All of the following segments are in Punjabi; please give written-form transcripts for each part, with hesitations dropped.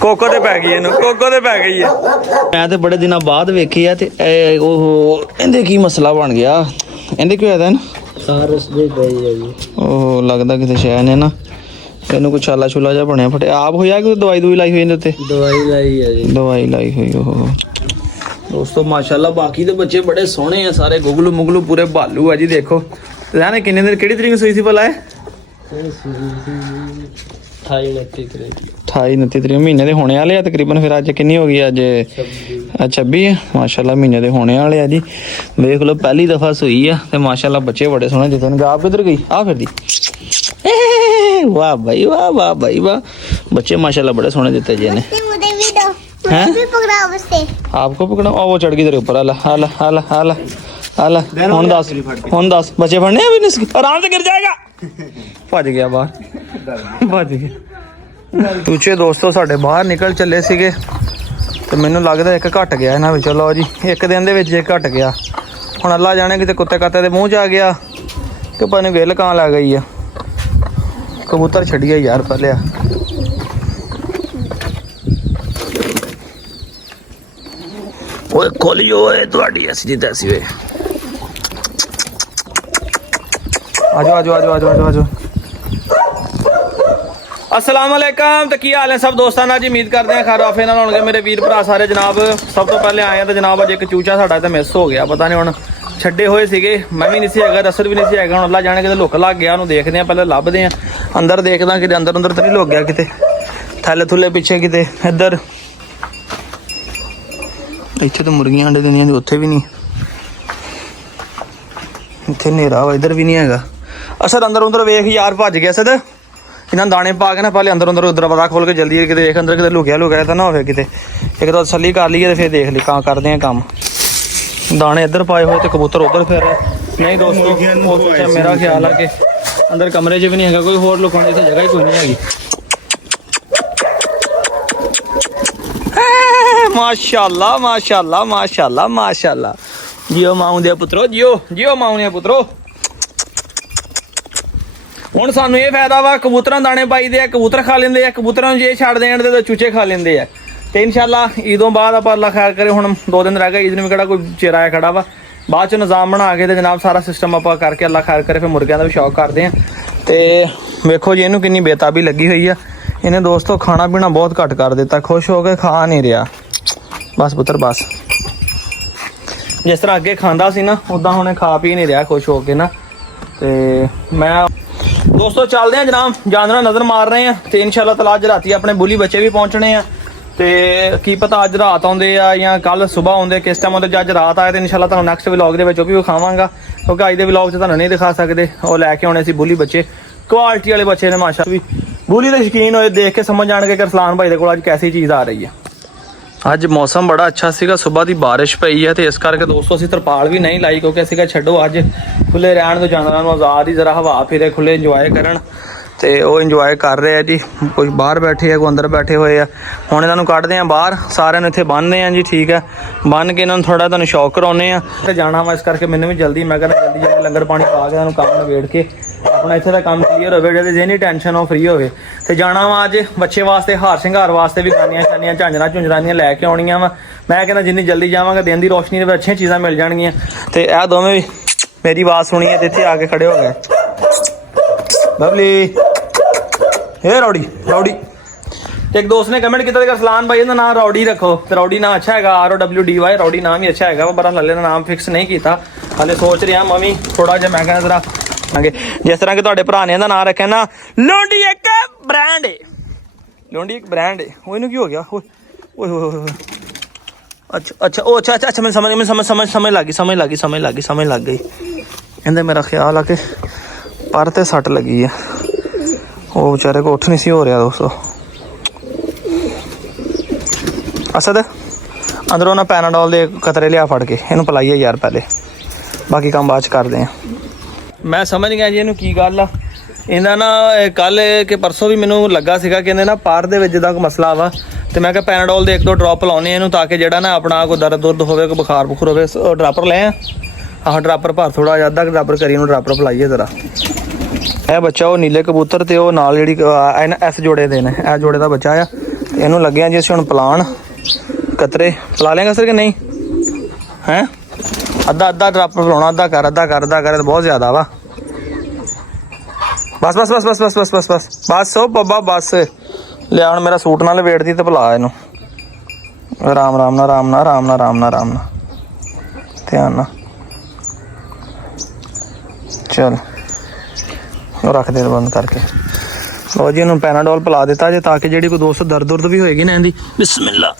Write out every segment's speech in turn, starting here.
ਕੋਕੋ ਤੇ ਪੈ ਗਈ ਇਹਨੂੰ, ਕੋਕੋ ਤੇ ਪੈ ਗਈ ਹੈ। ਮੈਂ ਤੇ ਬੜੇ ਦਿਨਾਂ ਬਾਅਦ ਵੇਖੀ ਆ ਤੇ ਉਹ ਇਹਦੇ ਕੀ ਮਸਲਾ ਬਣ ਗਿਆ, ਇਹਦੇ ਕੀ ਹੋਇਆ ਨਾ ਸਾਰਸ ਦੇ ਗਈ ਹੈ ਜੀ। ਉਹ ਲੱਗਦਾ ਕਿਤੇ ਸ਼ੈ ਨੇ ਨਾ ਇਹਨੂੰ ਕੋਈ ਛਾਲਾ ਛੁਲਾ ਜਿਹਾ ਬਣਿਆ ਫਟਿਆ। ਆਪ ਹੋਇਆ ਕਿ ਦਵਾਈ ਦੂਈ ਲਾਈ ਹੋਈ ਇਹਦੇ ਉੱਤੇ? ਦਵਾਈ ਲਾਈ ਹੈ ਜੀ, ਦਵਾਈ ਲਾਈ ਹੋਈ। ਉਹ ਦੋਸਤੋ ਮਾਸ਼ਾਅੱਲਾ ਬਾਕੀ ਦੇ ਬੱਚੇ ਬੜੇ ਸੋਹਣੇ ਆ ਸਾਰੇ, ਗੁਗਲੂ ਮੁਗਲੂ ਪੂਰੇ ਭਾਲੂ ਆ ਜੀ। ਦੇਖੋ ਰਹਿਣੇ ਕਿੰਨੇ ਦਿਨ, ਕਿਹੜੀ ਤਰੀਕ ਸੂਈ ਸੀ ਭਲਾ ਇਹ? 28-29 ਤਰੀਕ ਮਹੀਨੇ ਦੇ ਹੋਣੇ ਵਾਲੇ ਆ ਤਕਰੀਬਨ। ਫਿਰ ਅੱਜ ਕਿੰਨੀ ਹੋ ਗਈ? ਅੱਜ 26 ਹੈ। ਮਾਸ਼ਾਅੱਲਾ ਮਹੀਨੇ ਦੇ ਹੋਣੇ ਵਾਲੇ ਆ ਜੀ। ਵੇਖ ਲਓ ਪਹਿਲੀ ਦਫਾ ਸੂਈ ਆ ਤੇ ਮਾਸ਼ਾਅੱਲਾ ਬੱਚੇ ਬੜੇ ਸੋਹਣੇ ਦਿੱਤੇ ਨੇ। ਆਪ ਕਿੱਧਰ ਗਈ? ਆ ਫਿਰਦੀ। वाह भाई वाह, वाह भाई वाह, बच्चे माशाल्लाह बड़े सोने देते जी ने। आपको पकड़ा? वो चढ़ गई तेरे ऊपर। आला आला आला आला आला। हुन दस बच्चे फड़ने हैं भी, आराम से गिर जाएगा। भज गया बाहर, भज गया। दूचे दोस्तों साडे बाहर निकल चले सीगे ते मैनूं लगदा एक घट गया इन्हां विचों। लो जी एक दिन दे विच एक घट गया। हुण अल्लाह जाने किते कुत्ते काते दे मूंह च आ गया कि पता नहीं गिल कहाँ लग गई है। कबूतर छड़िया यार पहले खोलियो ऐसी तैसी वे। आजो आजो आजो आजो आजो आजो। अस्सलाम वालेकुम, तो की हाल है सब दोस्तों ना जी? उम्मीद करते हैं खैर आफे नाल होणगे मेरे वीर भरा सारे जनाब। सब तो पहले आए तो जनाब अज एक चूचा साडा ते मिस हो गया, पता नहीं हुण छड्डे होए सीगे। मैं भी नहीं सी हैगा, रसर भी नहीं सी हैगा। हुण अल्लाह जाने किते लुक लग गया, उहनूं देखदे आ, पहले लभदे आ, अंदर देखदा किते अंदर अंदर तो नहीं लुक गया किते थैले थुले पिछे किते इधर। इत्थे तो मुर्गियां अंडे दिंदियां ने, उत्थे भी नहीं। इत्थे नेरा वा, इधर भी नहीं हैगा। असद अंदर उधर वेख यार, भज गया असद। इन्हां दाने पा के ना पहले अंदर अंदर दरवाजा खोल के जल्दी किते देख अंदर किते लुकिया लुकिया तो ना होवे किते। एक तो तसल्ली कर लीए फिर देख ली कहाँ करते हैं काम। दाने इधर पाए हुए तो कबूतर उधर फिर नहीं दोस्तों। मेरा ख्याल है कि अंदर कमरे च भी नहीं है कोई, होर लुकाने की जगह ही कोई नहीं हैगी। माशाल्लाह माशाल्लाह माशाल्लाह माशाल्लाह। जियो माऊ दे पुत्रो, जियो जियो माऊ दे पुत्रो। हुण सानू ये फायदा वा, कबूतरां दाने पाई दे, कबूतर खा लेंदे आ, कबूतरां नूं जे छड्ड देण दे तो चूचे खा लेंदे आ। तो इंशाल्लाह ईदों बाद आप अल्लाह खैर करे, हुण 2 दिन रह गए, ईद में किहड़ा कोई चिर आया खड़ा वा। बाद च निज़ाम बना के तो जनाब सारा सिस्टम आप करके अल्लाह खैर करे फिर मुर्गियां का भी शौक करते हैं। तो वेखो जी इन्हूं किन्नी बेताबी लगी हुई है। इन्हें दोस्तों खाना पीना बहुत घट कर दिता, खुश हो के खा नहीं रहा। बस पुत्र बस, जिस तरह अगे खांदा सी ना उदा हुणे खा पी नहीं रहा खुश हो के ना। तो मैं दोस्तों चलते हैं जनाब, जानवर नज़र मार रहे हैं। तो इंशाल्लाह तआला अज राती अपने बुली बच्चे भी पहुंचने हैं। तो की पता अज रात आउंदे आ या कल सुबह आउंदे, किस टाइम आउंदे। अज रात आए तो इंशाल्लाह तुहानूं नैक्सट व्लॉग दे विच भी विखावांगा, क्योंकि अज दे व्लॉग च तुहानूं नहीं दिखा सकदे। और लैके आउणे सी बुली बच्चे, क्वालिटी वाले बच्चे ने माशा भी। बुली दे शौकीन होए देख के समझ जाणगे कि रसलान भाई दे कोल अज कैसी चीज़ आ रही है। अज मौसम बड़ा अच्छा सीगा, सुबह की बारिश पई है तो इस करके दोस्तों असीं तरपाल भी नहीं लाई, क्योंकि असीं छड्डो अज खुले रहण दो, जानवरां नूं आज़ाद ही जरा हवा फिरे, खुले इंजॉय करन। तो वो इंजॉय कर रहे हैं जी, कुछ बाहर बैठे है, कोई अंदर बैठे हुए हैं। हुण इन्हां नूं कढदे हैं बाहर, सारिਆਂ ਨੂੰ ਇੱਥੇ ਬੰਨ੍ਹਦੇ हैं जी, ठीक है। बन के इन्होंने थोड़ा तुहानूं शौक कराउने आ ते जाना वा, इस करके मैनूं भी जल्दी, मैं कहना जल्दी जल्दी लंगर पानी पा के इन्होंने काम नवेड़ के अपना इत्थे दा काम क्लीयर होवे, जेह्दी जेनी टेंशन हो फ्री होवे। ते जाना वा अज बच्चे वास्ते हार श्रृंगार वास्ते भी गानियां शानियां झांजरां झुंजरां लैके आउणियां वा। मैं कहना जिन्नी जल्दी जावांगा दिन दी रोशनी दे अच्छियां चीज़ां मिल जाणगियां। ते इह दोवें भी मेरी आवाज़ सुनी है ते इत्थे आके खड़े हो गए। बबली हे रौड़ी रौड़ी। एक दोस्त ने कमेंट किया रसलान भाई ना नाम रौड़ी रखो, तो रौड़ी नाम अच्छा है, ROWDY रौड़ी नाम ही अच्छा है। पर हले नाम फिक्स नहीं किया, हले सोच रहा मम्मी थोड़ा जहा मैं कहना जरा जिस तरह के तुहाडे भरा ने नाम रखा ना लोंडी एक ब्रांड है, लोंडी एक ब्रांड है। वो इनू की हो गया? अच्छा अच्छा ओ अच्छा अच्छा अच्छा मैं समझ लग गई। कहते मेरा ख्याल है कि पर ते सट लगी है, वो बेचारे को उठ नहीं सी हो रहा दोस्तों। असद अंदरों ना पैनाडोल दे कतरे लिया फड़ के इनू पिलाइए यार, पहले बाकी काम बाद च करते हैं। मैं समझ गया जी इनू की गल आ। इन्हां ना कल के परसों भी मैनू लगा सीगा कि ना पार दे विच दा कोई मसला वा, तो मैं पैनाडोल दे 1-2 ड्रॉप लाने इनू, ताकि जिहड़ा ना अपना कोई दर्द दुर्द होवे, कोई बुखार बुखर होवे। ड्रापर ले हाँ ड्रापर भर थोड़ा जिहा अद्धा ड्रापर करी इनू ड्रापर पिलाइए जरा। यह बच्चा वो नीले कबूतर ते वो नाल जिहड़ी एस जोड़े दे ने, एस जोड़े दा बच्चा आ। ਇਹਨੂੰ ਲੱਗਿਆ ਜੀ ਅਸੀਂ ਹੁਣ ਪਲਾਣ ਕਤਰੇ ਪਲਾ ਲੇਗਾ ਸਰ ਕਿ ਨਹੀਂ ਹੈ ਅੱਧਾ ਡਰਾਪ ਪਲਾਉਣਾ ਅੱਧਾ ਕਰ ਬਹੁਤ ਜ਼ਿਆਦਾ ਵਾ ਬਸ ਉਹ ਬੱਬਾ ਬਸ ਲਿਆ ਹੁਣ ਮੇਰਾ ਸੂਟ ਨਾਲ ਲਪੇਟ ਦੀ ਤੇ ਪਲਾ ਇਹਨੂੰ ਆਰਾਮ ਨਾਲ ਧਿਆਨ ਨਾਲ ਚਲ ਉਹ ਰੱਖ ਦੇ ਬੰਦ ਕਰਕੇ ਲੋ ਜੀ ਇਹਨੂੰ ਪੈਨਾਡੋਲ ਪਿਲਾ ਦਿੱਤਾ ਜੇ ਤਾਂ ਕਿ ਜਿਹੜੀ ਕੋਈ ਦੋਸਤ ਦਰਦ ਵੀ ਹੋਏਗੀ ਨਾ ਇਹਦੀ ਬਿਸਮਿਲ੍ਲਾ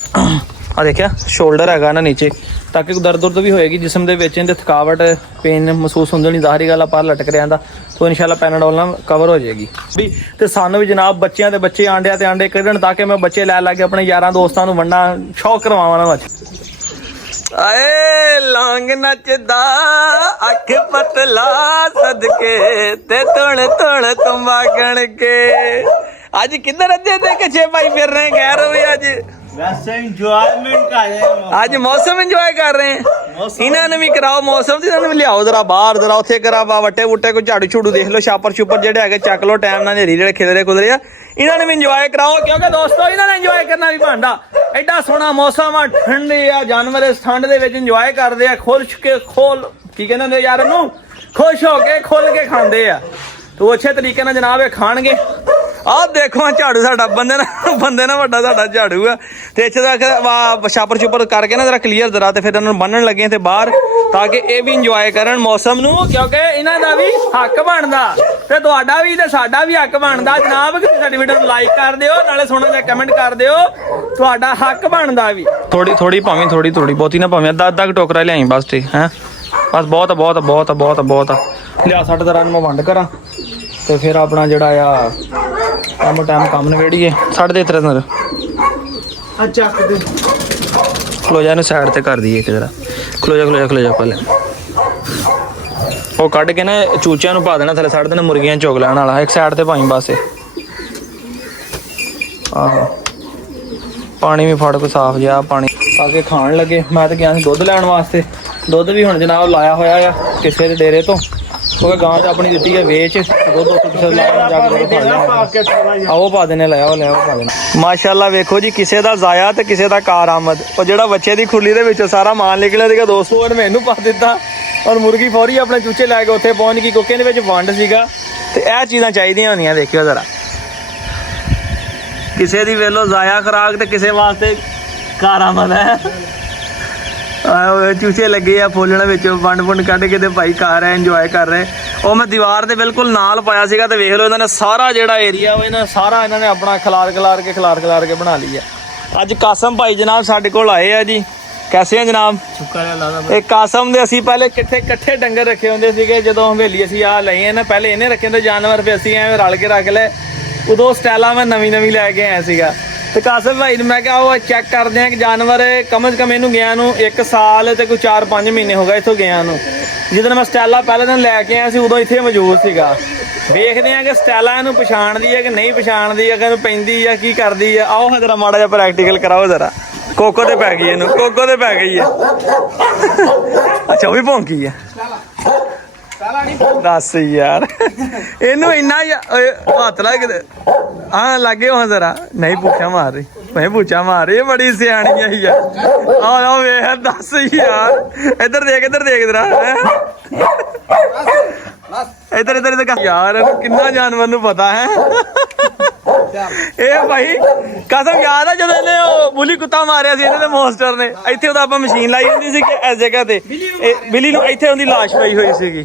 ਆ ਦੇਖਿਆ ਸ਼ੋਲਡਰ ਹੈਗਾ ਨਾ ਨੀਚੇ ਤਾਂ ਕਿ ਦਰਦ ਵੀ ਹੋਏਗੀ ਜਿਸਮ ਦੇ ਵਿੱਚ ਇਹਦੇ ਥਕਾਵਟ ਪੇਨ ਮਹਿਸੂਸ ਹੁੰਦੀ ਨਹੀਂ ਜ਼ਾਹਰੀ ਗੱਲ ਆ ਪਰ ਲਟਕ ਰਿਆਂ ਦਾ ਤੋ ਇਨਸ਼ਾਅੱਲਾ ਪੈਨਾਡੋਲ ਨਾਲ ਕਵਰ ਹੋ ਜਾਏਗੀ ਵੀ ਤੇ ਸਾਨੂੰ ਵੀ ਜਨਾਬ ਬੱਚਿਆਂ ਦੇ ਬੱਚੇ ਆਂਡਿਆਂ ਤੇ ਆਂਡੇ ਕੱਢਣ ਤਾਂ ਕਿ ਮੈਂ ਬੱਚੇ ਲੈ ਕੇ ਆਪਣੇ ਯਾਰਾਂ ਦੋਸਤਾਂ ਨੂੰ ਵੰਡਾਂ ਸ਼ੌਕ ਕਰਵਾਵਾਂ ਨਾ ਆਏ ਲੌਂਗ ਨੱਚਦਾ ਅੱਖ ਪਤਲਾ ਸਦਕੇ ਤੇ ਤੁਣ ਤੁੰਬਾਗਣ ਕੇ ਅੱਜ ਕਿੱਧਰ ਅੱਧੇ ਤੇ ਕਿਛੇ ਭਾਈ ਫਿਰ ਰਹੇ ਕਹਿ ਰਹੇ ਅੱਜ वैसे एंजॉयमेंट कर रहे हैं ਅੱਜ ਮੌਸਮ ਇੰਜੋਏ ਕਰ ਰਹੇ हैं ਇਹਨਾਂ ਨੂੰ ਵੀ ਕਰਾਓ ਮੌਸਮ ਦੀ ਇਹਨਾਂ ਨੂੰ ਲਿਆਓ ਜ਼ਰਾ ਬਾਹਰ ਜ਼ਰਾ ਉੱਥੇ ਕਰਾ ਵੱਟੇ ਵੁੱਟੇ ਕੋਈ ਝਾੜੂ ਝੂੜੂ ਦੇਖ ਲਓ ਛਾਪਰ ਛੁਪਰ ਜਿਹੜੇ ਹੈਗੇ ਚੱਕ ਲਓ ਟਾਈਮ ਨਾਲ ਨੇਰੀ ਜਿਹੜੇ ਖਿਲਰੇ ਕੁਦਰੇ ਆ ਇਹਨਾਂ ਨੇ ਵੀ ਇੰਜੋਏ ਕਰਾਓ ਕਿਉਂਕਿ ਦੋਸਤੋ ਇਹਨਾਂ ਨੇ ਇੰਜੋਏ ਕਰਨਾ ਵੀ ਬਣਦਾ ਐਡਾ ਸੋਹਣਾ ਮੌਸਮ ਆ ਠੰਡੇ ਆ ਜਾਨਵਰ ਇਸ ਠੰਡ ਦੇ ਵਿੱਚ ਇੰਜੋਏ ਕਰਦੇ ਆ ਖੋਲ ਕੀ ਕਹਿੰਦੇ ਹੁੰਦੇ ਯਾਰ ਨੂੰ ਖੁਸ਼ ਹੋ ਕੇ ਖੁੱਲ ਕੇ ਖਾਂਦੇ ਆ ਤੋ ਅੱਛੇ ਤਰੀਕੇ ਨਾਲ ਜਨਾਬ ਇਹ ਖਾਣਗੇ ਆਹ ਦੇਖੋ ਝਾੜੂ ਸਾਡਾ ਬੰਦੇ ਨਾਲ ਵੱਡਾ ਸਾਡਾ ਝਾੜੂ ਆ ਤੇ ਇੱਥੇ ਤੱਕ ਛਾਪਰ ਛੁਪਰ ਕਰਕੇ ਨਾ ਜਰਾ ਕਲੀਅਰ ਜ਼ਰਾ ਤੇ ਫਿਰ ਇਹਨਾਂ ਨੂੰ ਬੰਨਣ ਲੱਗੇ ਤੇ ਬਾਹਰ ਤਾਂ ਕਿ ਇਹ ਵੀ ਇੰਜੋਏ ਕਰਨ ਮੌਸਮ ਨੂੰ ਕਿਉਂਕਿ ਇਹਨਾਂ ਦਾ ਵੀ ਹੱਕ ਬਣਦਾ ਤੇ ਤੁਹਾਡਾ ਵੀ ਤੇ ਸਾਡਾ ਵੀ ਹੱਕ ਬਣਦਾ ਜਨਾਬ ਕਿ ਸਾਡੀ ਵੀਡੀਓ ਨੂੰ ਲਾਈਕ ਕਰ ਦਿਓ ਨਾਲੇ ਸੋਹਣਾ ਜਿਹਾ ਕਮੈਂਟ ਕਰ ਦਿਓ ਤੁਹਾਡਾ ਹੱਕ ਬਣਦਾ ਵੀ ਥੋੜੀ ਭਾਵੇਂ ਥੋੜੀ ਬਹੁਤੀ ਨਾ ਭਾਵੇਂ ਅੱਧਾ ਟੋਕਰਾ ਲਿਆਈ ਬਸ ਠੀਕ ਹੈ ਬਸ ਬਹੁਤ ਲਿਆ ਸਾਡੇ ਦਾ ਰਨ ਮੈਂ ਵੰਡ ਕਰਾਂ ਤੇ ਫਿਰ ਆਪਣਾ ਜਿਹੜਾ ਆ ਕੰਮ ਨਵੇੜੀਏ ਸਾਡੇ ਦੇ ਇਤਰੇ ਨਰ अच्छा ਖਲੋ ਜਾ ਇਹਨੂੰ ਸਾਈਡ ਤੇ ਕਰ ਦਈਏ ਇੱਕ ਜਰਾ ਖਲੋ ਜਾ ਪਹਿਲੇ ਉਹ ਕੱਢ ਕੇ ਨਾ ਚੂਚਿਆਂ ਨੂੰ ਪਾ ਦੇਣਾ ਥੱਲੇ ਛੱਡ ਦੇਣਾ ਮੁਰਗੀਆਂ ਚੁਗ ਲੈਣ ਵਾਲਾ ਇੱਕ ਸਾਈਡ ਤੇ ਭਾਈ ਬਸ ਆਹੋ ਪਾਣੀ ਵੀ ਫੜ ਕੇ ਸਾਫ਼ ਜਿਹਾ ਪਾਣੀ ਪਾ ਕੇ ਖਾਣ ਲੱਗੇ ਮੈਂ ਤਾਂ ਗਿਆ ਸੀ ਦੁੱਧ ਲੈਣ ਵਾਸਤੇ ਦੁੱਧ ਵੀ ਹੁਣ ਜਨਾਬ ਲਾਇਆ ਹੋਇਆ ਆ ਕਿਸੇ ਦੇ ਡੇਰੇ ਤੋਂ ਕਿਉਂਕਿ ਗਾਂ ਤਾਂ ਆਪਣੀ ਦਿੱਤੀ ਹੈ ਵੇਚ ਦੁੱਧ ਉੱਥੇ ਕਿਸੇ ਲਾਇਆ ਜਾ ਕੇ ਆਓ ਪਾ ਦੇਣੇ ਲੈ ਆਓ ਪਾ ਦੇਣਾ ਮਾਸ਼ਾਅੱਲਾ ਵੇਖੋ ਜੀ ਕਿਸੇ ਦਾ ਜ਼ਾਇਆ ਤੇ ਕਿਸੇ ਦਾ ਕਾਰ ਆਮਦ ਉਹ ਜਿਹੜਾ ਬੱਚੇ ਦੀ ਖੁੱਲੀ ਦੇ ਵਿੱਚੋਂ ਸਾਰਾ ਮਾਲ ਨਿਕਲਿਆ ਸੀਗਾ ਦੋਸਤੋ ਉਹਨੇ ਮੈਨੂੰ ਪਾ ਦਿੱਤਾ ਔਰ ਮੁਰਗੀ ਫੌਰੀ ਆਪਣੇ ਚੂਚੇ ਲੈ ਕੇ ਉੱਥੇ ਪਹੁੰਚ ਗਈ ਕਿਉਂਕਿ ਇਹਦੇ ਵਿੱਚ ਵੰਡ ਸੀਗਾ ਤੇ ਇਹ ਚੀਜ਼ਾਂ ਚਾਹੀਦੀਆਂ ਹੁੰਦੀਆਂ ਦੇਖਿਓ ਜ਼ਰਾ ਕਿਸੇ ਦੀ ਵੇਲੋ ਜ਼ਾਇਆ ਖੁਰਾਕ ਤੇ ਕਿਸੇ ਵਾਸਤੇ ਕਾਰ ਆਮਦ ਹੈ ਚੂਚੇ ਲੱਗੇ ਆ ਫੁੱਲਣ ਵਿੱਚ ਵੰਡ ਕੱਢ ਕੇ ਤੇ ਭਾਈ ਖਾ ਰਹੇ ਇੰਜੋਏ ਕਰ ਰਹੇ ਉਹ ਮੈਂ ਦੀਵਾਰ ਦੇ ਬਿਲਕੁਲ ਨਾਲ ਪਾਇਆ ਸੀਗਾ ਤੇ ਵੇਖ ਲਓ ਇਹਨਾਂ ਨੇ ਸਾਰਾ ਜਿਹੜਾ ਏਰੀਆ ਉਹ ਇਹਨਾਂ ਨੇ ਆਪਣਾ ਖਿਲਾਰ ਕੇ ਬਣਾ ਲਈ ਆ ਅੱਜ ਕਾਸਮ ਭਾਈ ਜਨਾਬ ਸਾਡੇ ਕੋਲ ਆਏ ਆ ਜੀ ਕੈਸੇ ਆ ਜਨਾਬ ਇਹ ਕਾਸਮ ਦੇ ਅਸੀਂ ਪਹਿਲੇ ਇਕੱਠੇ ਡੰਗਰ ਰੱਖੇ ਹੁੰਦੇ ਸੀਗੇ ਜਦੋਂ ਹਵੇਲੀ ਅਸੀਂ ਆ ਲਏ ਨਾ ਪਹਿਲੇ ਇਹਨੇ ਰੱਖੇ ਹੁੰਦੇ ਜਾਨਵਰ ਫਿਰ ਅਸੀਂ ਐਵੇਂ ਰਲ ਕੇ ਰੱਖ ਲਏ ਉਦੋਂ ਸਟਾਈਲਾਂ ਮੈਂ ਨਵੀਂ ਲੈ ਕੇ ਆਇਆ ਸੀਗਾ ਤੇ ਕਾਸਮ ਭਾਈ ਨੂੰ ਮੈਂ ਕਿਹਾ ਉਹ ਚੈੱਕ ਕਰਦੇ ਆ ਕਿ ਜਾਨਵਰ ਕਮ ਸੇ ਕਮ ਇਹਨੂੰ ਗਿਆ ਨੂੰ 1 ਸਾਲ ਤੇ ਕੋਈ 4-5 ਮਹੀਨੇ ਹੋ ਗਏ ਇੱਥੋਂ ਗਿਆ ਨੂੰ ਜਦੋਂ ਮੈਂ ਸਟੈਲਾ ਪਹਿਲੇ ਦਿਨ ਲੈ ਕੇ ਆਇਆ ਸੀ ਉਦੋਂ ਇੱਥੇ ਮੌਜੂਦ ਸੀਗਾ ਵੇਖਦੇ ਆ ਕਿ ਸਟੈਲਾ ਇਹਨੂੰ ਪਛਾਣਦੀ ਹੈ ਕਿ ਨਹੀਂ ਪਛਾਣਦੀ ਅਗਰ ਪੈਂਦੀ ਆ ਕੀ ਕਰਦੀ ਆ ਆਓ ਜਰਾ ਮਾੜਾ ਜਿਹਾ ਪ੍ਰੈਕਟੀਕਲ ਕਰਾਓ ਜਰਾ ਕੋਕੋ ਤੇ ਪੈ ਗਈ ਆ ਅੱਛਾ ਉਹ ਵੀ ਭੌਂਕੀ ਆ ਦੱਸ ਯਾਰ ਇਹਨੂੰ ਇੰਨਾ ਹੱਥ ਲਾ ਕੇ ਹਾਂ ਲੱਗੇ ਹੋ ਜ਼ਰਾ ਨਹੀਂ ਪੁੱਛਾ ਮਾਰ ਰਹੀ ਬੜੀ ਸਿਆਣੀ ਆ ਯਾਰ ਆ ਵੇਖ ਦੱਸ ਯਾਰ ਇੱਧਰ ਦੇਖ ਜਰਾ ਇੱਧਰ ਯਾਰ ਕਿੰਨਾ ਜਾਨਵਰ ਨੂੰ ਪਤਾ ਹੈ ਇਹ ਭਾਈ ਕਸਮ ਯਾਦ ਆ ਜਦੋਂ ਇਹਨੇ ਉਹ ਬੁਲੀ ਕੁੱਤਾ ਮਾਰਿਆ ਸੀ ਇਹਦੇ ਮੋਸਟਰ ਨੇ ਇੱਥੇ ਉਹਦਾ ਆਪਾਂ ਮਸ਼ੀਨ ਲਾਈ ਹੁੰਦੀ ਸੀ ਕਿ ਇਸ ਜਗ੍ਹਾ ਤੇ ਬਿੱਲੀ ਨੂੰ ਇੱਥੇ ਉਹਦੀ ਲਾਸ਼ ਪਈ ਹੋਈ ਸੀਗੀ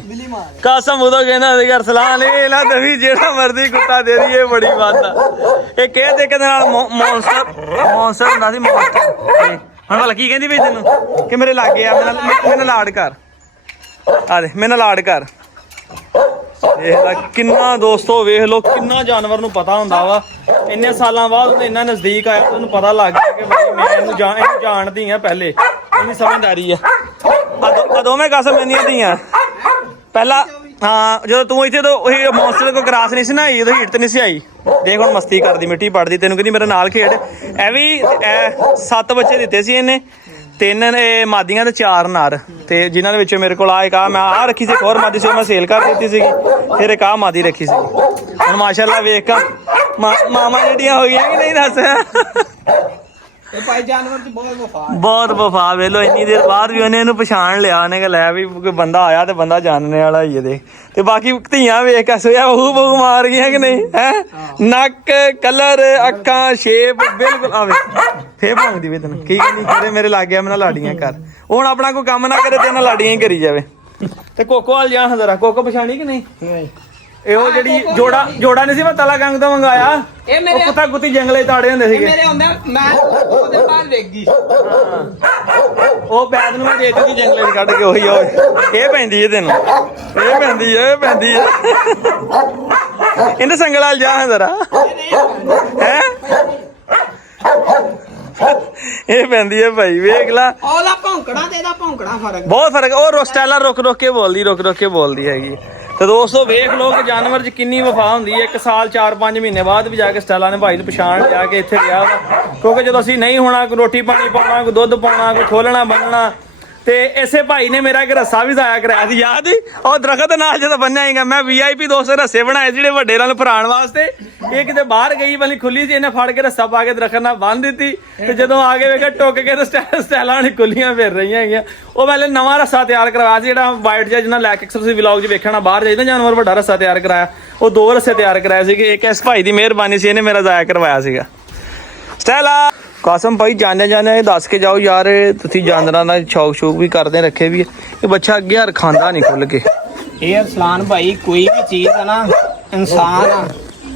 ਕਸਮ ਉਦੋਂ ਕਹਿੰਦਾ ਸੀਗਾ ਅਰਸਲਾਨ ਇਹ ਲਾ ਦਵੀ ਜਿਹੜਾ ਮਰਦੀ ਕੁੱਤਾ ਦੇ ਦੀ ਇਹ ਬੜੀ ਬਾਤ ਆ ਇਹ ਕਹਿ ਦੇ ਕਹਿੰਦੇ ਨਾਲ ਮੌਨਸਟਰ ਹੁੰਦਾ ਸੀ ਮੌਨਸਟਰ ਹੁਣ ਭਲਾ ਕੀ ਕਹਿੰਦੀ ਬਈ ਤੈਨੂੰ ਕਿ ਮੇਰੇ ਲਾਗੇ ਆ ਮੈਨੂੰ ਲਾਡ ਕਰ ਆ ਦੇ ਮੈਨੂੰ ਲਾਡ ਕਰ ਦੇਖ ਲੈ ਕਿੰਨਾ ਦੋਸਤੋ ਵੇਖ ਲੋ ਕਿੰਨਾ ਜਾਨਵਰ ਨੂੰ ਪਤਾ ਹੁੰਦਾ ਵਾ ਇੰਨੇ ਸਾਲਾਂ ਬਾਅਦ ਇੰਨਾ ਨਜ਼ਦੀਕ ਆਇਆ ਉਹਨੂੰ ਪਤਾ ਲੱਗ ਗਿਆ ਕਿ ਭਾਈ ਮੈਂ ਇਹਨੂੰ ਜਾਣਦੀ ਆ ਪਹਿਲੇ ਇੰਨੀ ਸਮਝਦਾਰੀ ਆ ਦੋਵੇਂ ਕਸਮ ਇੰਨੀਆਂ ਦੀਆਂ ਪਹਿਲਾਂ ਹਾਂ ਜਦੋਂ ਤੂੰ ਇੱਥੇ ਤੋਂ ਉਹੀ ਮੌਨਸਟਰ ਕੋਈ ਕਰਾਸ ਨਹੀਂ ਸੀ ਨਾ ਆਈ ਉਦੋਂ ਹੀਟ ਤੇ ਨਹੀਂ ਸੀ ਆਈ ਦੇਖ ਹੁਣ ਮਸਤੀ ਕਰਦੀ ਮਿੱਟੀ ਪੜਦੀ ਤੈਨੂੰ ਕਹਿੰਦੀ ਮੇਰੇ ਨਾਲ ਖੇਡ ਇਹ ਵੀ 7 ਬੱਚੇ ਦਿੱਤੇ ਸੀ ਇਹਨੇ 3 ਮਾਦੀਆਂ ਤੇ 4 ਨਰ ਤੇ ਜਿਨ੍ਹਾਂ ਦੇ ਵਿੱਚੋਂ ਮੇਰੇ ਕੋਲ ਮੈਂ ਆ ਰੱਖੀ ਸੀ ਇੱਕ ਹੋਰ ਮਾਦੀ ਸੀ ਉਹ ਮੈਂ ਸੇਲ ਕਰ ਦਿੱਤੀ ਸੀਗੀ ਫਿਰ ਇੱਕ ਆ ਮਾਦੀ ਰੱਖੀ ਸੀ ਹੁਣ ਮਾਸ਼ਾਅੱਲਾ ਵੇਖ ਮਾਮਾ ਜਿਹੜੀਆਂ ਹੋ ਗਈਆਂ ਕਿ ਨਹੀਂ ਦੱਸ ਇਹ ਭਾਈ ਜਾਨਵਰ ਚ ਬਹੁਤ ਵਫਾ ਬਹੁਤ ਵਫਾ ਵੇਲੋ ਇੰਨੀ ਦੇਰ ਬਾਅਦ ਵੀ ਉਹਨੇ ਇਹਨੂੰ ਪਛਾਣ ਲਿਆ ਉਹਨੇ ਕਿ ਲੈ ਵੀ ਕੋਈ ਬੰਦਾ ਆਇਆ ਤੇ ਬੰਦਾ ਜਾਣਨੇ ਵਾਲਾ ਹੀ ਇਹਦੇ ਤੇ ਬਾਕੀ ਧੀਆਂ ਵੇਖ ਕੇ ਸੋਇਆ ਬਹੂ ਮਾਰ ਗਈਆਂ ਕਿ ਨਹੀਂ ਹੈ ਨੱਕ ਕਲਰ ਅੱਖਾਂ ਸ਼ੇਪ ਬਿਲਕੁਲ ਆਵੇ ਫੇਰ ਭੌਂਕਦੀ ਵੇ ਤੈਨੂੰ ਕੀ ਕਹਿੰਦੀ ਕਰੇ ਮੇਰੇ ਲੱਗ ਗਿਆ ਮੈਂ ਲਾੜੀਆਂ ਕਰ ਹੁਣ ਆਪਣਾ ਕੋਈ ਕੰਮ ਨਾ ਕਰੇ ਤੇ ਇਹਨਾਂ ਲਾੜੀਆਂ ਹੀ ਕਰੀ ਜਾਵੇ ਤੇ ਕੋਕੋ ਵਾਲ ਜਾ ਜ਼ਰਾ ਕੋਕੋ ਪਛਾਣੀ ਕਿ ਨਹੀਂ ਇਹ ਉਹ ਜਿਹੜੀ ਜੋੜਾ ਨਹੀਂ ਸੀ ਮੈਂ ਤਲਾ ਗੰਗ ਤੋਂ ਮੰਗਾਇਆ ਇਹ ਉਹ ਕੁੱਤਾ ਕੁੱਤੀ ਜੰਗਲੇ ਤਾੜੇ ਹੁੰਦੇ ਸੀਗੇ ਮੇਰੇ ਹੁੰਦੇ ਮੈਂ ਉਹਦੇ ਬਾਅਦ ਵੇਖ ਗਈ ਉਹ ਬੈਦ ਨੂੰ ਮੈਂ ਦੇ ਦਿੱਤੀ ਜੰਗਲੇ ਕੱਢ ਕੇ ਉਹੀ ਇਹ ਪੈਂਦੀ ਹੈ ਤੈਨੂੰ ਇਹ ਪੈਂਦੀ ਹੈ ਇਹਦੇ ਸੰਗਲ ਵਾਲ ਜਾ ਜ਼ਰਾ ਹੈ ਇਹ ਪੈਂਦੀ ਹੈ ਭਾਈ ਵੇਖ ਲਾ ਉਹਦਾ ਭੌਂਕਣਾ ਤੇ ਇਹਦਾ ਭੌਂਕਣਾ ਫਰਕ ਬਹੁਤ ਫਰਕ ਉਹ ਰੋਸਟੈਲਾ ਰੁਕ ਕੇ ਬੋਲਦੀ ਹੈਗੀ ਤੇ ਦੋਸਤੋ ਵੇਖ ਲੋ ਕਿ ਜਾਨਵਰ 'ਚ ਕਿੰਨੀ ਵਫਾ ਹੁੰਦੀ ਹੈ 1 ਸਾਲ 4-5 ਮਹੀਨੇ ਬਾਅਦ ਵੀ ਜਾ ਕੇ ਸਟੈਲਾ ਨੇ ਭਾਈ ਨੂੰ ਪਛਾਣ ਲਿਆ ਕੇ ਇੱਥੇ ਗਿਆ ਵਾ ਕਿਉਂਕਿ ਜਦੋਂ ਅਸੀਂ ਨਹੀਂ ਹੋਣਾ ਕੋਈ ਰੋਟੀ ਪਾਣੀ ਪਾਉਣਾ ਕੋਈ ਦੁੱਧ ਪਾਉਣਾ ਕੋਈ ਖੋਲਣਾ ਬੰਨਣਾ ਤੇ ਇਸੇ ਭਾਈ ਨੇ ਮੇਰਾ ਇੱਕ ਰੱਸਾ ਵੀ ਜ਼ਾਇਆ ਕਰਾਇਆ ਸੀ ਯਾਦ ਹੀ ਉਹ ਦਰਖਤ ਨਾਲ ਜਦੋਂ ਬੰਨਿਆ ਹੀਗਾ ਮੈਂ VIP ਦੋਸਤ ਰੱਸੇ ਬਣਾਏ ਜਿਹੜੇ ਵੱਡੇ ਨਾਲ ਫਰਾਣ ਵਾਸਤੇ ਇਹ ਕਿਤੇ ਬਾਹਰ ਗਈ ਵਾਲੀ ਖੁੱਲੀ ਸੀ ਇਹਨੇ ਫੜ ਕੇ ਰੱਸਾ ਪਾ ਕੇ ਦਰਖਤ ਨਾਲ ਬੰਨ ਦਿੱਤੀ ਤੇ ਜਦੋਂ ਆ ਕੇ ਵੇਖਿਆ ਟੁੱਕ ਕੇ ਤੇ ਸਟੈਲਾਂ ਨੇ ਖੁੱਲੀਆਂ ਫਿਰ ਰਹੀਆਂ ਹੈਗੀਆਂ ਉਹ ਪਹਿਲੇ ਨਵਾਂ ਰੱਸਾ ਤਿਆਰ ਕਰਵਾਇਆ ਸੀ ਜਿਹੜਾ ਵਾਈਟ ਜਿਹਾ ਜਿਹਨਾਂ ਲੈ ਕੇ ਅਕਸਰ ਤੁਸੀਂ ਵਲੌਗ 'ਚ ਵੇਖਣਾ ਬਾਹਰ ਜਾਈਦਾ ਜਾਨਵਰ ਵੱਡਾ ਰੱਸਾ ਤਿਆਰ ਕਰਾਇਆ ਉਹ 2 ਰੱਸੇ ਤਿਆਰ ਕਰਾਏ ਸੀਗੇ ਇੱਕ ਇਸ ਭਾਈ ਦੀ ਮਿਹਰਬਾਨੀ ਸੀ ਇਹਨੇ ਮੇਰਾ ਜ਼ਾਇਆ ਕਰਵਾਇਆ ਸੀਗਾ ਸਟੈਲਾ ਕਾਸਮ ਭਾਈ ਜਾਣੇ ਇਹ ਦੱਸ ਕੇ ਜਾਓ ਯਾਰ ਤੁਸੀਂ ਜਾਨਵਰਾਂ ਦਾ ਸ਼ੌਕ ਵੀ ਕਰਦੇ ਰੱਖੇ ਵੀ ਇਹ ਬੱਚਾ ਅੱਗੇ ਹਰ ਖਾਂਦਾ ਨਹੀਂ ਖੁੱਲ ਕੇ ਇਹ ਅਰਸਲਾਨ ਭਾਈ ਕੋਈ ਵੀ ਚੀਜ਼ ਆ ਨਾ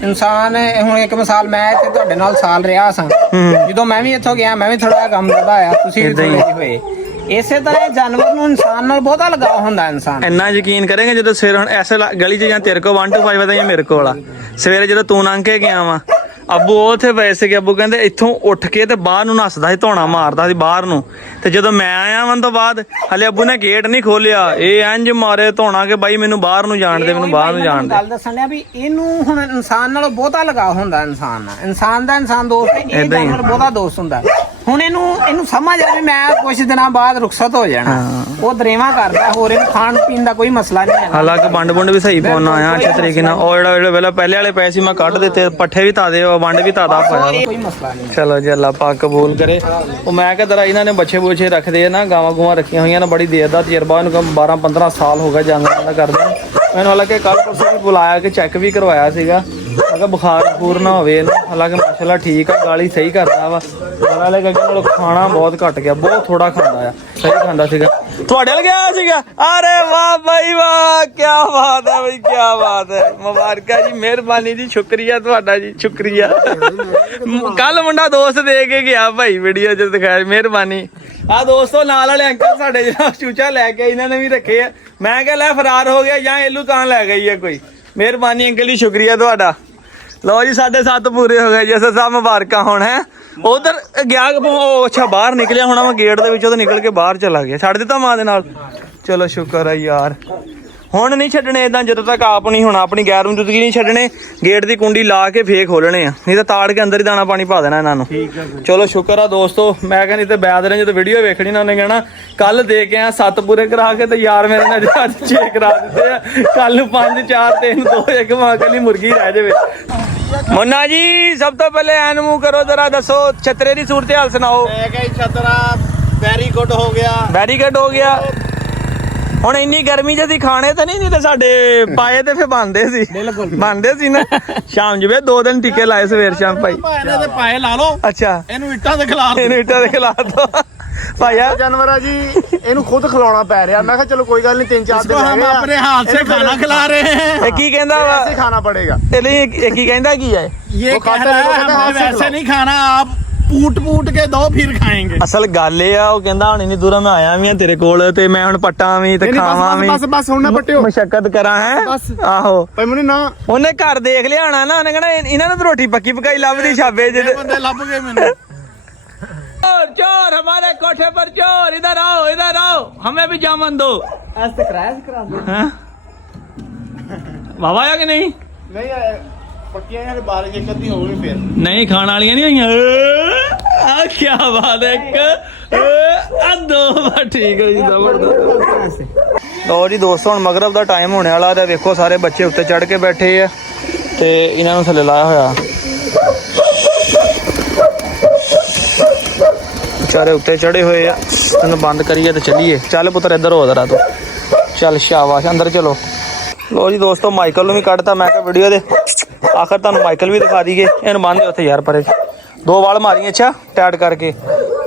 ਇਨਸਾਨ ਹੁਣ ਇੱਕ ਮਿਸਾਲ ਮੈਂ ਇੱਥੇ ਤੁਹਾਡੇ ਨਾਲ ਸਾਲ ਰਿਹਾ ਸਾਂ ਜਦੋਂ ਮੈਂ ਵੀ ਇੱਥੋਂ ਗਿਆ ਮੈਂ ਵੀ ਥੋੜਾ ਜਿਹਾ ਕੰਮ ਕਰਦਾ ਆਇਆ ਤੁਸੀਂ ਵੀ ਥੋੜੇ ਜਿਹੇ ਹੋਏ ਇਸੇ ਤਰ੍ਹਾਂ ਜਾਨਵਰ ਨੂੰ ਇਨਸਾਨ ਨਾਲ ਬਹੁਤਾ ਲਗਾਅ ਹੁੰਦਾ ਇਨਸਾਨ ਇੰਨਾ ਯਕੀਨ ਕਰੇਗਾ ਜਦੋਂ ਸਵੇਰ ਹੁਣ ਐਸੇ ਗਲੀ 'ਚ ਜਾਂ ਤੇਰੇ ਕੋਲ 1 to 5 ਦਾ ਜਾਂ ਮੇਰੇ ਕੋਲ ਆ ਸਵੇਰੇ ਜਦੋਂ ਤੂੰ ਲੰਘ ਕੇ ਗਿਆ ਵਾ ਅੱਬੂ ਉਹ ਉੱਥੇ ਪਏ ਸੀਗੇ ਅੱਬੂ ਕਹਿੰਦੇ ਇੱਥੋਂ ਉੱਠ ਕੇ ਤੇ ਬਾਹਰ ਨੂੰ ਨੱਸਦਾ ਸੀ ਧੌਣਾ ਮਾਰਦਾ ਸੀ ਬਾਹਰ ਨੂੰ ਤੇ ਜਦੋਂ ਮੈਂ ਆਇਆ ਵਨ ਤੋਂ ਬਾਅਦ ਹਲੇ ਅੱਬੂ ਨੇ ਗੇਟ ਨਹੀਂ ਖੋਲਿਆ ਇਹ ਇੰਜ ਮਾਰੇ ਧੌਣਾ ਕਿ ਬਾਈ ਮੈਨੂੰ ਬਾਹਰ ਨੂੰ ਜਾਣ ਦੇ ਗੱਲ ਦੱਸਣ ਡਿਆ ਵੀ ਇਹਨੂੰ ਹੁਣ ਇਨਸਾਨ ਨਾਲੋਂ ਬਹੁਤਾ ਲਗਾਅ ਹੁੰਦਾ ਇਨਸਾਨ ਦਾ ਇਨਸਾਨ ਦੋਸਤ ਹੈ ਇਹ ਜਾਨਵਰ ਬਹੁਤਾ ਦੋਸਤ ਹੁੰਦਾ ਹੁਣ ਇਹਨੂੰ ਸਮਝ ਆ ਵੀ ਮੈਂ ਕੁਝ ਦਿਨਾਂ ਬਾਅਦ ਰੁਖਸਤ ਹੋ ਜਾਣਾ ਉਹ ਦਰੇਵਾ ਕਰਦਾ ਹੋਰ ਇਹਨੂੰ ਖਾਣ ਪੀਣ ਦਾ ਕੋਈ ਮਸਲਾ ਨਹੀਂ ਹੈ ਹਾਲਾਂਕਿ ਵੰਡ ਵੀ ਸਹੀ ਪਾਉਣਾ ਆ ਅੱਛੇ ਤਰੀਕੇ ਨਾਲ ਉਹ ਜਿਹੜਾ ਵੇਲੇ ਪਹਿਲੇ ਵਾਲੇ ਪਏ ਸੀ ਮੈਂ ਕੱਢ ਦਿੱਤੇ ਪੱਠੇ ਵੀ ਤਾਦੇ ਵੰਡ ਵੀ ਤਾਦਾ ਪਾਇਆ ਕੋਈ ਮਸਲਾ ਨਹੀਂ ਚਲੋ ਜੀ ਅੱਲਾ ਪਾਕ ਕਬੂਲ ਕਰੇ ਉਹ ਮੈਂ ਕਿਹਾ ਇਹਨਾਂ ਨੇ ਬੱਚੇ ਬੁੱਚੇ ਰੱਖਦੇ ਆ ਨਾ ਗਾਵਾਂ ਗੂਆਂ ਰੱਖੀਆਂ ਹੋਈਆਂ ਨੇ ਬੜੀ ਦੇਰ ਦਾ ਤਜਰਬਾ ਇਹਨੂੰ 12-15 ਸਾਲ ਹੋ ਗਏ ਜਾਨਵਰਾਂ ਦਾ ਕਰਦੇ ਮੈਨੂੰ ਹਾਲਾਂਕਿ ਕੱਲ ਪਰਸੋਂ ਵੀ ਬੁਲਾਇਆ ਕਿ ਚੈੱਕ ਵੀ ਕਰਵਾਇਆ ਸੀਗਾ ਮੈਂ ਕਿਹਾ ਬੁਖਾਰ ਨਾ ਹੋਵੇ ਇਹਨੂੰ ਹਾਲਾਂਕਿ ਮਾਸ਼ਾਅੱਲਾ ਠੀਕ ਆ ਗਾਲੀ ਸਹੀ ਕਰਦਾ ਵਾ ਵਾਲੇ ਗੱਗੇ ਨਾਲ ਖਾਣਾ ਬਹੁਤ ਘਟ ਗਿਆ ਬਹੁਤ ਥੋੜਾ ਖਾਂਦਾ ਆ ਸਹੀ ਖਾਂਦਾ ਸੀਗਾ ਤੁਹਾਡੇ ਨਾਲ ਗਿਆ ਸੀਗਾ ਅਰੇ ਵਾਹ ਬਾਈ ਵਾਹ ਕੀ ਬਾਤ ਹੈ ਬਈ ਕੀ ਬਾਤ ਹੈ ਮੁਬਾਰਕਾਂ ਜੀ ਮਿਹਰਬਾਨੀ ਜੀ ਸ਼ੁਕਰੀਆ ਤੁਹਾਡਾ ਜੀ ਸ਼ੁਕਰੀਆ ਕੱਲ ਮੁੰਡਾ ਦੋਸਤ ਦੇ ਕੇ ਗਿਆ ਭਾਈ ਵੀਡੀਓ ਚ ਦਿਖਾਇਆ ਮਿਹਰਬਾਨੀ ਆ ਦੋਸਤੋ ਨਾਲ ਵਾਲੇ ਅੰਕਲ ਸਾਡੇ ਜਿਹੜਾ ਚੂਚਾ ਲੈ ਕੇ ਇਹਨਾਂ ਨੇ ਵੀ ਰੱਖੇ ਆ ਮੈਂ ਕਿਹਾ ਲੈ ਫਰਾਰ ਹੋ ਗਿਆ ਜਾਂ ਇਹਨੂੰ ਤਾਂ ਲੈ ਗਈ ਹੈ ਕੋਈ ਮਿਹਰਬਾਨੀ ਅੰਕਲ ਜੀ ਸ਼ੁਕਰੀਆ ਤੁਹਾਡਾ ਲਓ ਜੀ 7:30 ਪੂਰੇ ਹੋ ਗਏ ਜੀ ਸਭ ਮੁਬਾਰਕਾਂ ਹੁਣ ਹੈ ਉਧਰ ਗਿਆ ਉਹ ਅੱਛਾ ਬਾਹਰ ਨਿਕਲਿਆ ਹੋਣਾ ਮੈਂ ਗੇਟ ਦੇ ਵਿੱਚੋਂ ਤਾਂ ਨਿਕਲ ਕੇ ਬਾਹਰ ਚਲਾ ਗਿਆ ਛੱਡ ਦਿੱਤਾ ਮਾਂ ਦੇ ਨਾਲ ਚਲੋ ਸ਼ੁਕਰ ਹੈ ਯਾਰ ਹੁਣ ਨਹੀਂ ਛੱਡਣੇ ਇਦਾਂ ਜਦੋਂ ਤੱਕ ਆਪ ਨਹੀਂ ਹੋਣਾ ਆਪਣੀ ਗੈਰ ਮੌਜੂਦਗੀ ਨਹੀਂ ਛੱਡਣੇ ਗੇਟ ਦੀ ਕੁੰਡੀ ਲਾ ਕੇ ਫੇਰ ਖੋਲਣੇ ਆ ਨਹੀਂ ਤਾਂ ਤਾੜ ਕੇ ਅੰਦਰ ਹੀ ਦਾਣਾ ਪਾਣੀ ਪਾ ਦੇਣਾ ਇਹਨਾਂ ਨੂੰ ਚਲੋ ਸ਼ੁਕਰ ਆ ਦੋਸਤੋ ਮੈਂ ਕਹਿੰਦੀ ਤੇ ਬੈਦ ਨੇ ਜਦੋਂ ਵੀਡੀਓ ਵੇਖਣੀ ਨਾ ਉਹਨੇ ਕਹਿਣਾ ਕੱਲ ਦੇ ਕੇ ਆ 7 ਪੂਰੇ ਕਰਾ ਕੇ ਤੇ ਯਾਰ ਮੇਰੇ ਨੇ ਅੱਜ 6 ਕਰਾ ਦਿੱਤੇ ਆ ਕੱਲ ਨੂੰ 5 4 3 2 1 ਮਾਂ ਕੱਲੀ ਮੁਰਗੀ ਰਹਿ ਜਾਵੇ ਮੁੰਨਾ ਜੀ ਸਭ ਤੋਂ ਪਹਿਲੇ ਐਨ ਮੂੰਹ ਕਰੋ ਜਰਾ ਦੱਸੋ ਛਤਰੇ ਦੀ ਸੂਰਤ ਹਾਲ ਸੁਣਾਓ ਮੈਂ ਕਿਹਾ ਛਤਰਾ ਵੈਰੀ ਗੁੱਡ ਹੋ ਗਿਆ ਹੁਣ ਇੰਨੀ ਗਰਮੀ ਜਦੀ ਖਾਣੇ ਤਾਂ ਨਹੀਂ ਤੇ ਸਾਡੇ ਪਾਏ ਤੇ ਫੇ ਬਣਦੇ ਸੀ ਨਾ ਸ਼ਾਮ ਜਵੇ 2 ਦਿਨ ਟਿੱਕੇ ਲਾਏ ਸਵੇਰ ਸ਼ਾਮ ਭਾਈ ਇਹਦੇ ਤੇ ਪਾਏ ਲਾ ਲਓ ਅੱਛਾ ਇਹਨੂੰ ਇੱਟਾਂ ਦੇ ਖਿਲਾ ਦੋ ਭਾਈਆ ਜਾਨਵਰਾ ਜੀ ਇਹਨੂੰ ਖੁਦ ਖਿਲਾਉਣਾ ਪੈ ਰਿਹਾ ਮੈਂ ਕਿਹਾ ਚਲੋ ਕੋਈ ਗੱਲ ਨਹੀਂ 3-4 ਦਿਨ हम अपने हाथ से खाना खिला रहे हैं ਇਹ ਕੀ ਕਹਿੰਦਾ ਵਾ ऐसे खाना पड़ेगा ਇਹ ਲਈ ਇਹ ਕੀ ਕਹਿੰਦਾ ਕੀ ਹੈ ये कह रहा है हमें वैसे नहीं खाना आप पूट के दो फिर खाएंगे ਅਸਲ ਗੱਲ ਇਹ ਆ ਉਹ ਕਹਿੰਦਾ ਹੁਣ ਇੰਨੀ ਦੂਰੋਂ ਮੈਂ ਆਇਆ ਵੀ ਆ ਤੇਰੇ ਕੋਲ ਤੇ ਮੈਂ ਹੁਣ ਪੱਟਾਂ ਵੀ ਤੇ ਖਾਵਾਂ ਵੀ बस ਹੁਣ ਨਾ ਪੱਟਿਓ ਮੁਸ਼ੱਕਤ ਕਰਾਂ ਹੈ ਆਹੋ ਭਾਈ ਮੈਨੂੰ ਨਾ ਉਹਨੇ ਘਰ ਦੇਖ ਲਿਆ ਹੋਣਾ ਨਾ ਉਹਨੇ ਕਹਣਾ ਇਹਨਾਂ ਨੂੰ ਤਾਂ ਰੋਟੀ ਪੱਕੀ ਪਕਾਈ ਲੱਭਦੀ ਛਾਬੇ ਜਿਹਦੇ ਬੰਦੇ ਲੱਭ ਗਏ ਮੈਨੂੰ चोर हमारे कोठे पर चोर इधर आओ हमें भी जामन दो आज तक करा दो बाबा आया कि नहीं ਨਹੀਂ ਆਇਆ ਪੱਕੀਆਂ ਯਾਰ ਬਾਰੇ ਜੇ ਕਦੀ ਹੋਵੇ ਫਿਰ नहीं खाने वाली नहीं होईਆਂ क्या बात है एक दो ठीक है जी जबरदस्त ਲਓ ਜੀ ਦੋਸਤੋ ਹੁਣ ਮਗਰਬ ਦਾ ਟਾਈਮ ਹੋਣੇ ਵਾਲਾ ਤੇ ਵੇਖੋ ਸਾਰੇ ਬੱਚੇ ਉੱਤੇ ਚੜ ਕੇ ਬੈਠੇ ਆ ਤੇ ਇਹਨਾਂ ਨੂੰ ਥੱਲੇ ਲਾਇਆ ਹੋਇਆ ਵਿਚਾਰੇ ਉੱਤੇ ਚੜੇ ਹੋਏ ਆ, ਤੈਨੂੰ ਬੰਦ ਕਰੀਏ ਤੇ ਚੱਲੀਏ। ਚੱਲ ਪੁੱਤਰ ਇੱਧਰ ਹੋ ਜ਼ਰਾ ਤੂੰ, ਚੱਲ ਸ਼ਾਬਾਸ਼ ਅੰਦਰ ਚਲੋ। ਲੋ ਜੀ ਦੋਸਤੋ ਮਾਈਕਲ ਨੂੰ ਵੀ ਕੱਢਤਾ, ਮੈਂ ਕਿਹਾ ਵੀਡੀਓ ਦੇ ਆਖਰ ਤੁਹਾਨੂੰ ਮਾਈਕਲ ਵੀ ਦਿਖਾ ਦਈਏ। ਇਹਨੂੰ ਬੰਨ੍ਹ ਦੇ ਉੱਥੇ ਯਾਰ ਪਰੇ, 2 ਵਾਲ ਮਾਰੀਏ ਅੱਛਾ ਟੈਟ ਕਰਕੇ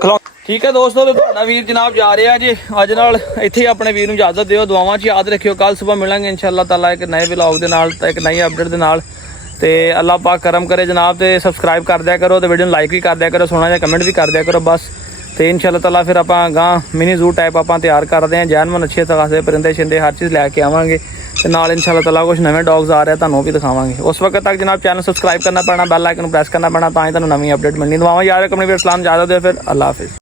ਖਲੋ। ਠੀਕ ਹੈ ਦੋਸਤੋ, ਤੇ ਤੁਹਾਡਾ ਵੀਰ ਜਨਾਬ ਜਾ ਰਿਹਾ ਜੀ ਅੱਜ ਨਾਲ। ਇੱਥੇ ਆਪਣੇ ਵੀਰ ਨੂੰ ਇਜਾਜ਼ਤ ਦਿਓ, ਦੁਆਵਾਂ 'ਚ ਯਾਦ ਰੱਖਿਓ। ਕੱਲ ਸਵੇਰ ਮਿਲਾਂਗੇ ਇਨਸ਼ਾਅੱਲਾ ਤਾਲਾ ਇੱਕ ਨਵੇਂ ਵਲੌਗ ਦੇ ਨਾਲ ਤੇ ਇੱਕ ਨਈ ਅਪਡੇਟ ਦੇ ਨਾਲ। ਤੇ ਅੱਲਾਹ ਪਾਕ ਕਰਮ ਕਰੇ ਜਨਾਬ, ਤੇ ਸਬਸਕ੍ਰਾਈਬ ਕਰ ਦਿਆ ਕਰੋ ਤੇ ਵੀਡੀਓ ਨੂੰ ਲਾਈਕ ਵੀ ਕਰ ਦਿਆ ਕਰੋ, ਸੋਹਣਾ ਜਿਹਾ ਕਮੈਂਟ ਵੀ ਕਰ ਦਿਆ ਕਰੋ ਬਸ। ਤੇ ਇਨਸ਼ਾਅੱਲਾ ਤਾਲਾ ਫਿਰ ਆਪਾਂ ਗਾਂ ਮਿਨੀ ਜ਼ੂ ਟਾਈਪ ਆਪਾਂ ਤਿਆਰ ਕਰਦੇ ਹਾਂ, ਜੈਨਮਨ ਅੱਛੇ ਖਾਸੇ ਪਰਿੰਦੇ ਛਿੰਦੇ ਹਰ ਚੀਜ਼ ਲੈ ਕੇ ਆਵਾਂਗੇ। ਤੇ ਨਾਲ ਇਨਸ਼ਾਅੱਲਾ ਤਾਲਾ ਕੁਝ ਨਵੇਂ ਡੌਗਸ ਆ ਰਹੇ ਤੁਹਾਨੂੰ ਉਹ ਵੀ ਦਿਖਾਵਾਂਗੇ। ਉਸ ਵਕਤ ਤੱਕ ਜਨਾਬ ਚੈਨਲ ਸਬਸਕ੍ਰਾਈਬ ਕਰਨਾ ਪੈਣਾ, ਬੈਲ ਆਈਕਨ ਨੂੰ ਪ੍ਰੈਸ ਕਰਨਾ ਪੈਣਾ, ਤਾਂ ਹੀ ਤੁਹਾਨੂੰ ਨਵੀਂ ਅਪਡੇਟ ਮਿਲਣੀ। ਦੁਆਵਾਂ ਯਾਦ ਰੱਖੋ, ਆਪਣੇ ਵੀਰ ਸਲਾਮ, ਇਜਾਜ਼ਤ ਦਿਓ ਫਿਰ, ਅੱਲਾਹ ਹਾਫਿਜ਼।